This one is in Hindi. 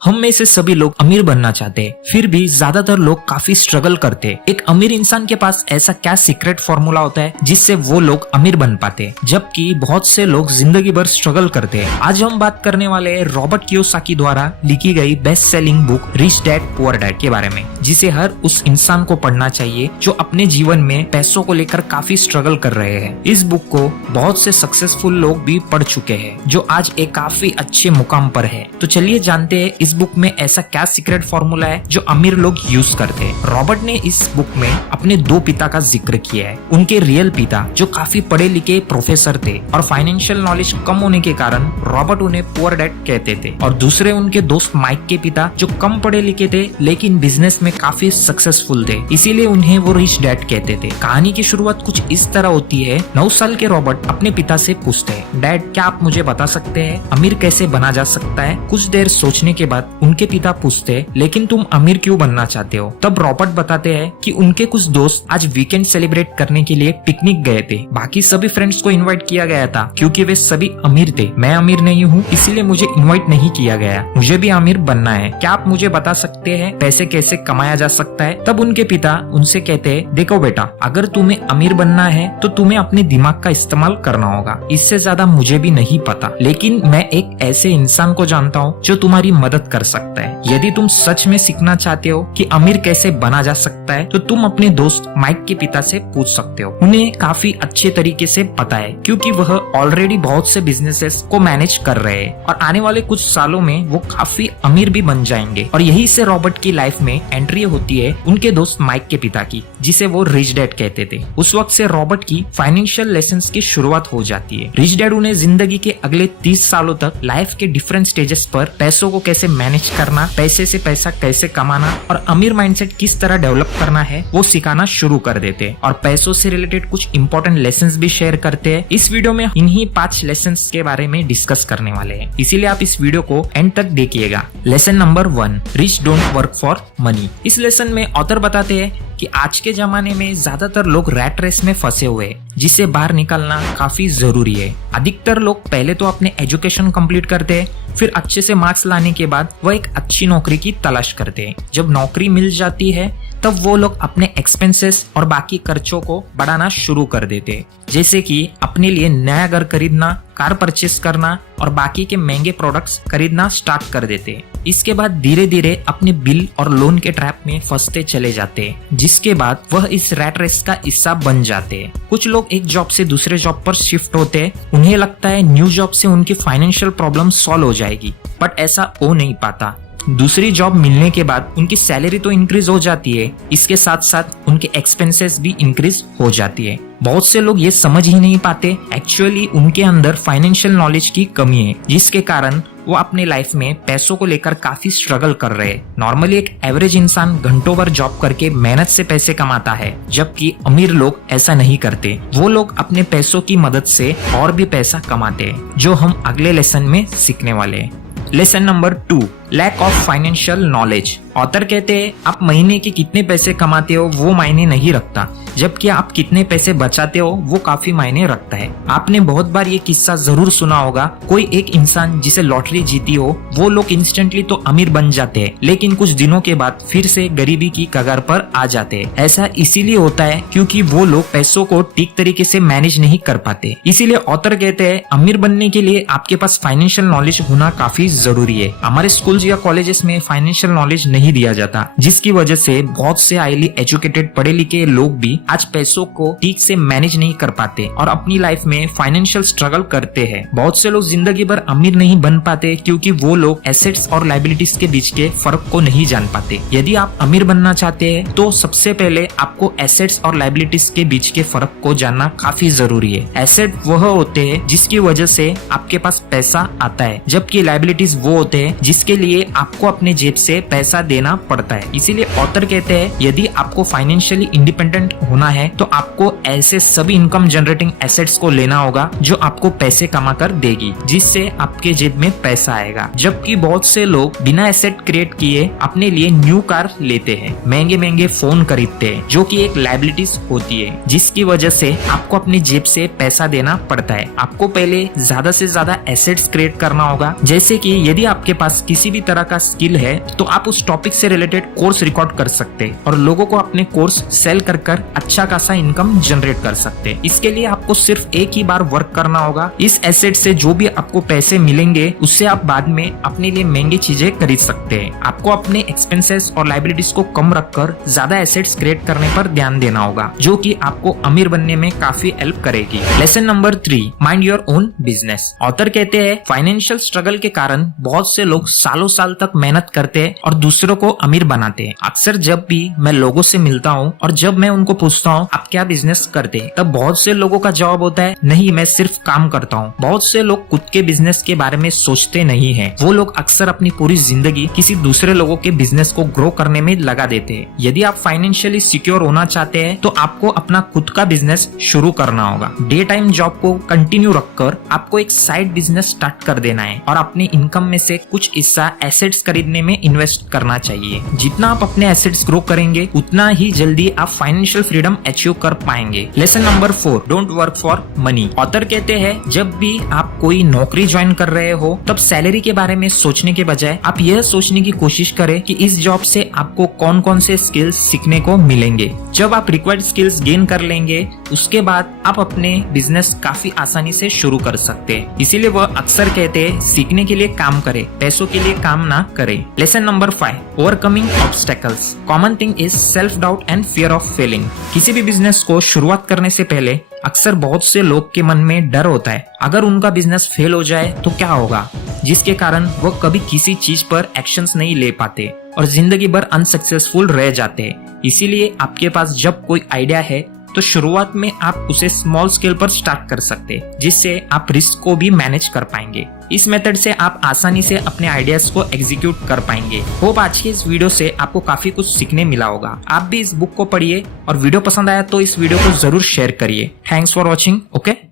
हम में से सभी लोग अमीर बनना चाहते हैं, फिर भी ज्यादातर लोग काफी स्ट्रगल करते हैं। एक अमीर इंसान के पास ऐसा क्या सीक्रेट फॉर्मूला होता है जिससे वो लोग अमीर बन पाते हैं, जबकि बहुत से लोग जिंदगी भर स्ट्रगल करते हैं। आज हम बात करने वाले हैं रॉबर्ट कियोसाकी द्वारा लिखी गई best selling book rich dad poor dad के बारे में, जिसे हर उस इंसान को पढ़ना चाहिए जो अपने जीवन में पैसों को लेकर काफी स्ट्रगल कर रहे हैं। इस बुक को बहुत से सक्सेसफुल लोग भी पढ़ चुके हैं जो आज एक काफी अच्छे मुकाम पर है। तो चलिए जानते हैं इस बुक में ऐसा क्या सीक्रेट फॉर्मूला है जो अमीर लोग यूज करते हैं। रॉबर्ट ने इस बुक में अपने दो पिता का जिक्र किया है। उनके रियल पिता जो काफी पढ़े लिखे प्रोफेसर थे और फाइनेंशियल नॉलेज कम होने के कारण रॉबर्ट उन्हें पुअर डैड कहते थे, और दूसरे उनके दोस्त माइक के पिता जो कम पढ़े लिखे थे लेकिन बिजनेस में काफी सक्सेसफुल थे, इसीलिए उन्हें वो रिच डैड कहते थे। कहानी की शुरुआत कुछ इस तरह होती है। 9 साल के रॉबर्ट अपने पिता से पूछते हैं, डैड क्या आप मुझे बता सकते हैं अमीर कैसे बना जा सकता है? कुछ देर सोचने के बाद उनके पिता पूछते, लेकिन तुम अमीर क्यों बनना चाहते हो? तब रॉबर्ट बताते हैं कि उनके कुछ दोस्त आज वीकेंड सेलिब्रेट करने के लिए पिकनिक गए थे। बाकी सभी फ्रेंड्स को इनवाइट किया गया था क्योंकि वे सभी अमीर थे। मैं अमीर नहीं हूँ, इसीलिए मुझे इनवाइट नहीं किया गया। मुझे भी अमीर बनना है। क्या आप मुझे बता सकते हैं पैसे कैसे कमाया जा सकता है? तब उनके पिता उनसे कहते हैं, देखो बेटा, अगर तुम्हें अमीर बनना है तो तुम्हें अपने दिमाग का इस्तेमाल करना होगा। इससे ज्यादा मुझे भी नहीं पता, लेकिन मैं एक ऐसे इंसान को जानता हूँ जो तुम्हारी मदद कर सकता है। यदि तुम सच में सीखना चाहते हो कि अमीर कैसे बना जा सकता है तो तुम अपने दोस्त माइक के पिता से पूछ सकते हो। उन्हें काफी अच्छे तरीके से पता है क्योंकि वह ऑलरेडी बहुत से बिजनेसेस को मैनेज कर रहे हैं और आने वाले कुछ सालों में वो काफी अमीर भी बन जाएंगे। और यही से रॉबर्ट की लाइफ में एंट्री होती है उनके दोस्त माइक के पिता की, जिसे वो रिच डैड कहते थे। उस वक्त से रॉबर्ट की फाइनेंशियल लेसन्स की शुरुआत हो जाती है। रिच डैड उन्हें जिंदगी के अगले 30 सालों तक लाइफ के डिफरेंट स्टेजेस पर पैसों को कैसे मैनेज करना, पैसे से पैसा कैसे कमाना और अमीर माइंडसेट किस तरह डेवलप करना है वो सिखाना शुरू कर देते हैं, और पैसों से रिलेटेड कुछ इंपॉर्टेंट लेसन्स भी शेयर करते हैं। इस वीडियो में इन्हीं 5 लेसन्स के बारे में डिस्कस करने वाले हैं, इसीलिए आप इस वीडियो को एंड तक देखिएगा। Lesson number 1, rich don't work for money. इस लेसन में ऑथर बताते हैं कि आज के जमाने में ज्यादातर लोग रैट रेस में फंसे हुए हैं, जिससे बाहर निकलना काफी जरूरी है। अधिकतर लोग पहले तो अपने एजुकेशन कंप्लीट करते हैं, फिर अच्छे से मार्क्स लाने के बाद वह एक अच्छी नौकरी की तलाश करते हैं। जब नौकरी मिल जाती है तब वो लोग अपने एक्सपेंसेस और बाकी खर्चों को बढ़ाना शुरू कर देते हैं, जैसे कि अपने लिए नया घर खरीदना, कार परचेस करना और बाकी के महंगे प्रोडक्ट्स खरीदना स्टार्ट कर देते हैं। इसके बाद धीरे धीरे अपने बिल और लोन के ट्रैप में फंसते चले जाते हैं, जिसके बाद वह इस रैट रेस का हिस्सा बन जाते हैं। कुछ लोग एक जॉब से दूसरे जॉब पर शिफ्ट होते हैं। उन्हें लगता है न्यू जॉब से उनकी फाइनेंशियल प्रॉब्लम सॉल्व हो जाएगी, बट ऐसा हो नहीं पाता। दूसरी जॉब मिलने के बाद उनकी सैलरी तो इंक्रीज हो जाती है, इसके साथ साथ उनके एक्सपेंसेस भी इंक्रीज हो जाती है। बहुत से लोग ये समझ ही नहीं पाते एक्चुअली उनके अंदर फाइनेंशियल नॉलेज की कमी है, जिसके कारण वो अपने लाइफ में पैसों को लेकर काफी स्ट्रगल कर रहे हैं। नॉर्मली एक एवरेज इंसान घंटों भर जॉब करके मेहनत से पैसे कमाता है, जबकि अमीर लोग ऐसा नहीं करते। वो लोग अपने पैसों की मदद से और भी पैसा कमाते हैं, जो हम अगले लेसन में सीखने वाले हैं। Lesson number 2, lack of financial knowledge. Author कहते हैं आप महीने के कितने पैसे कमाते हो वो मायने नहीं रखता, जबकि आप कितने पैसे बचाते हो वो काफी मायने रखता है। आपने बहुत बार ये किस्सा जरूर सुना होगा, कोई एक इंसान जिसे लॉटरी जीती हो, वो लोग इंस्टेंटली तो अमीर बन जाते हैं, लेकिन कुछ दिनों के बाद फिर से गरीबी की कगार पर आ जाते हैं। ऐसा इसीलिए होता है क्योंकि वो लोग पैसों को ठीक तरीके से मैनेज नहीं कर पाते। इसीलिए ऑथर कहते हैं अमीर बनने के लिए आपके पास फाइनेंशियल नॉलेज होना काफी जरूरी है। हमारे स्कूल या कॉलेजेस में फाइनेंशियल नॉलेज नहीं दिया जाता, जिसकी वजह से बहुत से हाईली एजुकेटेड पढ़े लिखे लोग भी आज पैसों को ठीक से मैनेज नहीं कर पाते और अपनी लाइफ में फाइनेंशियल स्ट्रगल करते हैं। बहुत से लोग जिंदगी भर अमीर नहीं बन पाते क्योंकि वो लोग एसेट्स और लायबिलिटीज के बीच के फर्क को नहीं जान पाते। यदि आप अमीर बनना चाहते हैं तो सबसे पहले आपको एसेट्स और लायबिलिटीज के बीच के फर्क को जानना काफी जरूरी है। एसेट वह होते हैं जिसकी वजह से आपके पास पैसा आता है, जबकि लायबिलिटीज वो होते हैं जिसके लिए आपको अपने जेब से पैसा देना पड़ता है। इसीलिए ऑथर कहते हैं यदि आपको फाइनेंशियली इंडिपेंडेंट होना है तो आपको ऐसे सभी इनकम जनरेटिंग एसेट्स को लेना होगा जो आपको पैसे कमा कर देगी, जिससे आपके जेब में पैसा आएगा। जबकि बहुत से लोग बिना एसेट क्रिएट किए अपने लिए न्यू कार लेते हैं, महंगे महंगे फोन खरीदते हैं, जो कि एक लायबिलिटीज होती है, जिसकी वजह से आपको अपनी जेब से पैसा देना पड़ता है। आपको पहले ज्यादा से ज्यादा एसेट्स क्रिएट करना होगा, जैसे कि यदि आपके पास किसी भी भी तरह का स्किल है तो आप उस टॉपिक से रिलेटेड कोर्स रिकॉर्ड कर सकते हैं और लोगों को अपने कोर्स सेल कर अच्छा खासा इनकम जनरेट कर सकते हैं। इसके लिए आपको सिर्फ एक ही बार वर्क करना होगा। इस एसेट से जो भी आपको पैसे मिलेंगे उससे आप बाद में अपने लिए महंगी चीजें खरीद सकते हैं। आपको अपने एक्सपेंसेस और लायबिलिटीज को कम रखकर ज्यादा एसेट्स क्रिएट करने पर ध्यान देना होगा, जो कि आपको अमीर बनने में काफी हेल्प करेगी। Lesson number 3, mind your own business. Author कहते हैं फाइनेंशियल स्ट्रगल के कारण बहुत से लोग सालों साल तक मेहनत करते हैं और दूसरों को अमीर बनाते हैं। अक्सर जब भी मैं लोगों से मिलता हूँ और जब मैं उनको पूछता हूँ आप क्या बिजनेस करते हैं, तब बहुत से लोगों का जवाब होता है नहीं, मैं सिर्फ काम करता हूँ। बहुत से लोग खुद के बिजनेस के बारे में सोचते नहीं है। वो लोग अक्सर अपनी पूरी जिंदगी किसी दूसरे लोगों के बिजनेस को ग्रो करने में लगा देते हैं। यदि आप फाइनेंशियली सिक्योर होना चाहते हैं तो आपको अपना खुद का बिजनेस शुरू करना होगा। डे टाइम जॉब को कंटिन्यू रखकर आपको एक साइड बिजनेस स्टार्ट कर देना है और अपनी इनकम में से कुछ हिस्सा एसेट्स खरीदने में इन्वेस्ट करना चाहिए। जितना आप अपने एसेट्स ग्रो करेंगे उतना ही जल्दी आप फाइनेंशियल फ्रीडम अचीव कर पाएंगे। Lesson number 4, don't work for money. Author कहते हैं जब भी आप कोई नौकरी ज्वाइन कर रहे हो तब सैलरी के बारे में सोचने के बजाय आप यह सोचने की कोशिश करें कि इस जॉब से आपको कौन कौन से स्किल्स सीखने को मिलेंगे। जब आप रिक्वायर्ड स्किल्स गेन कर लेंगे उसके बाद आप अपने बिजनेस काफी आसानी से शुरू कर सकते हैं। इसीलिए वह अक्सर कहते हैं सीखने के लिए काम करें, पैसों के लिए काम ना करें। Lesson number 5, overcoming obstacles. Common thing is self doubt and fear of Fehling. किसी भी बिजनेस को शुरुआत करने से पहले अक्सर बहुत से लोग के मन में डर होता है अगर उनका बिजनेस फेल हो जाए तो क्या होगा, जिसके कारण वो कभी किसी चीज पर एक्शंस नहीं ले पाते और जिंदगी भर अनसक्सेसफुल रह जाते हैं। इसीलिए आपके पास जब कोई आइडिया है तो शुरुआत में आप उसे स्मॉल स्केल पर स्टार्ट कर सकते हैं, जिससे आप रिस्क को भी मैनेज कर पाएंगे। इस मेथड से आप आसानी से अपने आइडियाज को एग्जीक्यूट कर पाएंगे। होप आज की इस वीडियो से आपको काफी कुछ सीखने मिला होगा। आप भी इस बुक को पढ़िए और वीडियो पसंद आया तो इस वीडियो को जरूर शेयर करिए। Thanks for watching. ओके।